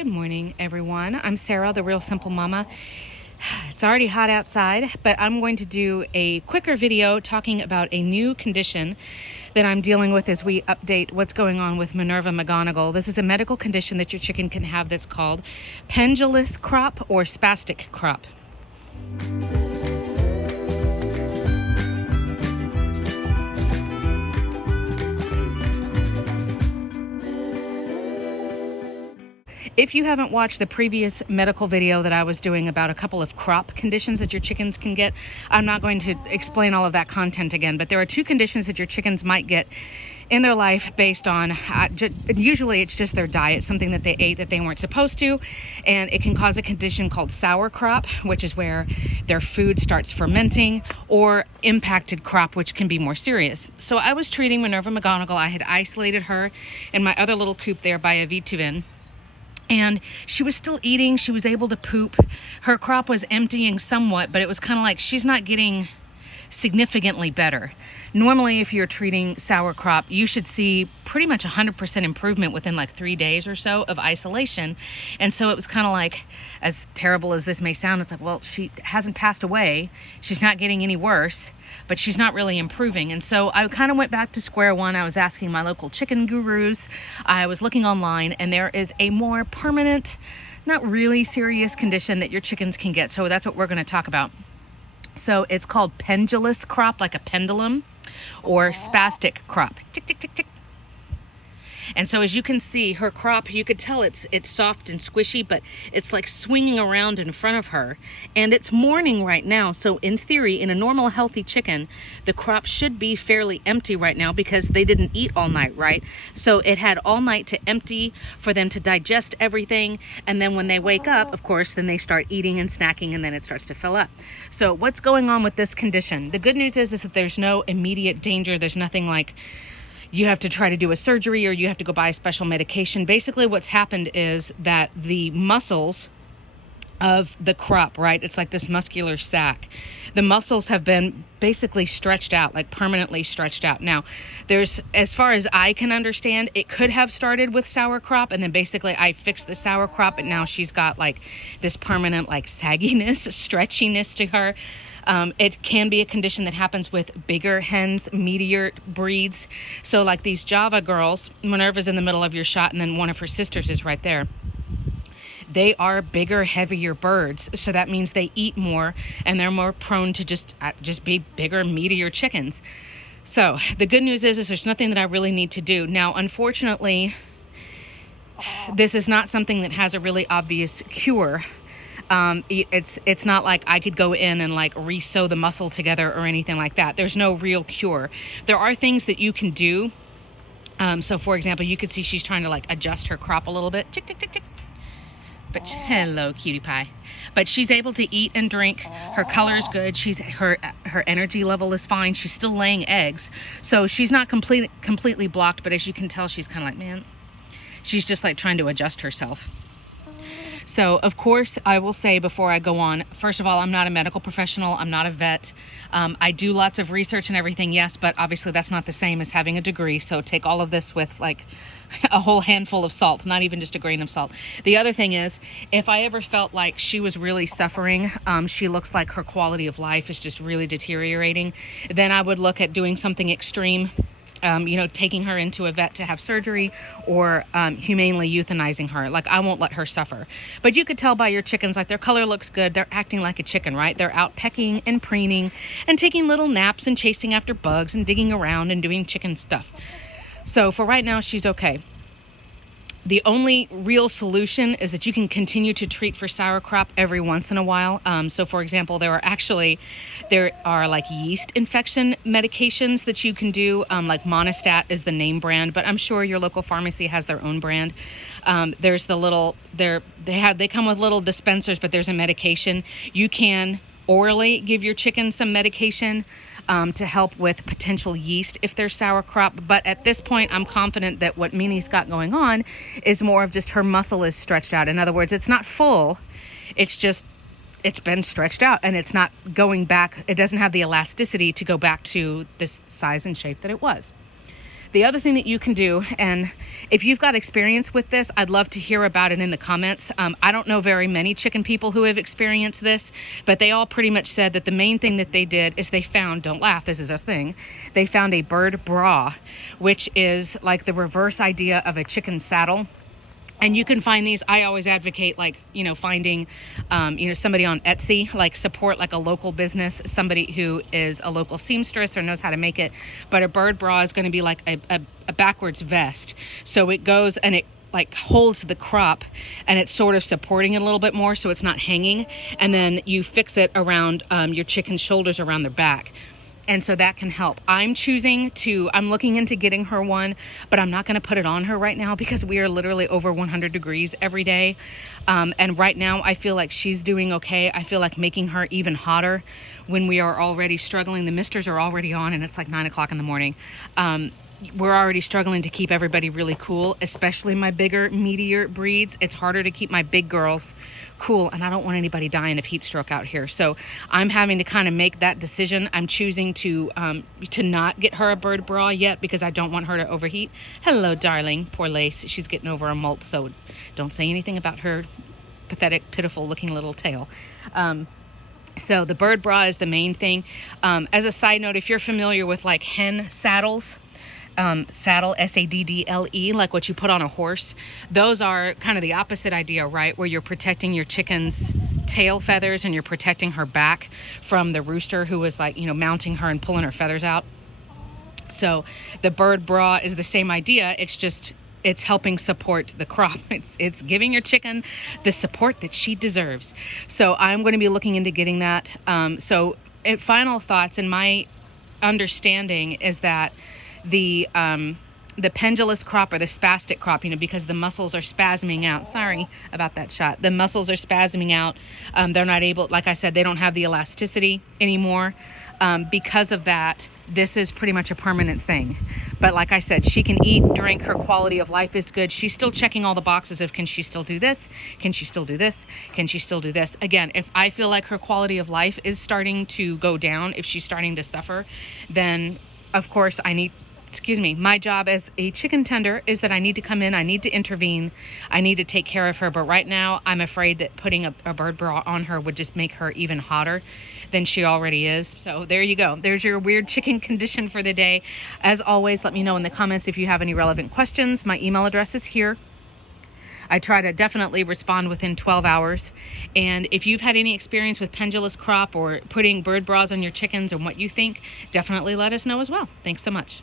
Good morning, everyone. I'm Sarah, the Real Simple Mama. It's already hot outside, but I'm going to do a quicker video talking about a new condition that I'm dealing with as we update what's going on with Minerva McGonagall. This is a medical condition that your chicken can have that's called Pendulous Crop or Spastic Crop. If you haven't watched the previous medical video that I was doing about a couple of crop conditions that your chickens can get, I'm not going to explain all of that content again, but there are two conditions that your chickens might get in their life based on, usually it's just their diet, something that they ate that they weren't supposed to, and it can cause a condition called sour crop, which is where their food starts fermenting, or impacted crop, which can be more serious. So I was treating Minerva McGonagall. I had isolated her in my other little coop there by a V2N. And she was still eating, she was able to poop. Her crop was emptying somewhat, but it was kind of like she's not getting significantly better. Normally, if you're treating sour crop, you should see pretty much 100% improvement within like 3 days or so of isolation. And so it was kind of like, as terrible as this may sound, it's like, well, she hasn't passed away. She's not getting any worse, but she's not really improving. And so I kind of went back to square one. I was asking my local chicken gurus. I was looking online, and there is a more permanent, not really serious condition that your chickens can get. So that's what we're going to talk about. So it's called pendulous crop, like a pendulum, or spastic crop. Tick, tick, tick, tick. And so as you can see, her crop, you could tell it's soft and squishy, but it's like swinging around in front of her. And it's morning right now. So in theory, in a normal healthy chicken, the crop should be fairly empty right now because they didn't eat all night, right? So it had all night to empty for them to digest everything. And then when they wake up, of course, then they start eating and snacking, and then it starts to fill up. So what's going on with this condition? The good news is that there's no immediate danger. There's nothing like you have to try to do a surgery or you have to go buy a special medication. Basically what's happened is that the muscles of the crop, right? It's like this muscular sac. The muscles have been basically stretched out, like permanently stretched out. Now, there's, as far as I can understand, it could have started with sour crop, and then basically I fixed the sour crop, and now she's got like this permanent like sagginess, stretchiness to her. It can be a condition that happens with bigger hens, meatier breeds. So like these Java girls, Minerva's in the middle of your shot, and then one of her sisters is right there. They are bigger, heavier birds, so that means they eat more, and they're more prone to just be bigger, meatier chickens. So the good news is there's nothing that I really need to do. Now, unfortunately, this is not something that has a really obvious cure. It's not like I could go in and like re-sew the muscle together or anything like that. There's no real cure. There are things that you can do. So for example, you could see she's trying to like adjust her crop a little bit. Tick, tick, tick, tick. But hello, cutie pie. But she's able to eat and drink. Her color is good. Her energy level is fine. She's still laying eggs. So she's not completely blocked, but as you can tell, she's kind of like, man, she's just like trying to adjust herself. So, of course, I will say before I go on, first of all, I'm not a medical professional. I'm not a vet. I do lots of research and everything, yes, but obviously that's not the same as having a degree. So take all of this with like a whole handful of salt, not even just a grain of salt. The other thing is, if I ever felt like she was really suffering, she looks like her quality of life is just really deteriorating, then I would look at doing something extreme. Taking her into a vet to have surgery, or humanely euthanizing her. Like, I won't let her suffer. But you could tell by your chickens, like, their color looks good. They're acting like a chicken, right? They're out pecking and preening and taking little naps and chasing after bugs and digging around and doing chicken stuff. So for right now, she's okay. The only real solution is that you can continue to treat for sour crop every once in a while. So for example, there are like yeast infection medications that you can do. Like Monistat is the name brand, but I'm sure your local pharmacy has their own brand. There's the little, they come with little dispensers, but there's a medication. You can orally give your chicken some medication to help with potential yeast if there's sour crop. But at this point, I'm confident that what Minnie's got going on is more of just her muscle is stretched out. In other words, it's not full. It's just, it's been stretched out, and it's not going back. It doesn't have the elasticity to go back to this size and shape that it was. The other thing that you can do, and if you've got experience with this, I'd love to hear about it in the comments. I don't know very many chicken people who have experienced this, but they all pretty much said that the main thing that they did is they found, don't laugh, this is a thing, they found a bird bra, which is like the reverse idea of a chicken saddle. And you can find these. I always advocate, like, you know, finding, somebody on Etsy, like support like a local business, somebody who is a local seamstress or knows how to make it. But a bird bra is going to be like a backwards vest. So it goes and it like holds the crop and it's sort of supporting it a little bit more so it's not hanging. And then you fix it around your chicken's shoulders around their back. And so that can help. I'm looking into getting her one, but I'm not going to put it on her right now because we are literally over 100 degrees every day. And right now I feel like she's doing okay. I feel like making her even hotter when we are already struggling. The misters are already on and it's like 9 o'clock in the morning. We're already struggling to keep everybody really cool, especially my bigger, meatier breeds. It's harder to keep my big girls cool, and I don't want anybody dying of heat stroke out here. So I'm having to kind of make that decision. I'm choosing to not get her a bird bra yet because I don't want her to overheat. Hello, darling. Poor Lace. She's getting over a molt, so don't say anything about her pathetic, pitiful looking little tail. So the bird bra is the main thing. As a side note, if you're familiar with like hen saddles, saddle, S-A-D-D-L-E, like what you put on a horse, those are kind of the opposite idea, right? Where you're protecting your chicken's tail feathers and you're protecting her back from the rooster who was like, mounting her and pulling her feathers out. So the bird bra is the same idea. It's helping support the crop. It's giving your chicken the support that she deserves. So I'm going to be looking into getting that. Final thoughts, and my understanding is that the pendulous crop or the spastic crop, because the muscles are spasming out. Sorry about that shot. The muscles are spasming out. They're not able, like I said, they don't have the elasticity anymore. Because of that, this is pretty much a permanent thing. But like I said, she can eat, drink, her quality of life is good. She's still checking all the boxes of, can she still do this? Can she still do this? Can she still do this? Again, if I feel like her quality of life is starting to go down, if she's starting to suffer, then of course my job as a chicken tender is that I need to come in, I need to intervene, I need to take care of her. But right now, I'm afraid that putting a bird bra on her would just make her even hotter than she already is. So there you go. There's your weird chicken condition for the day. As always, let me know in the comments if you have any relevant questions. My email address is here. I try to definitely respond within 12 hours. And if you've had any experience with pendulous crop or putting bird bras on your chickens and what you think, definitely let us know as well. Thanks so much.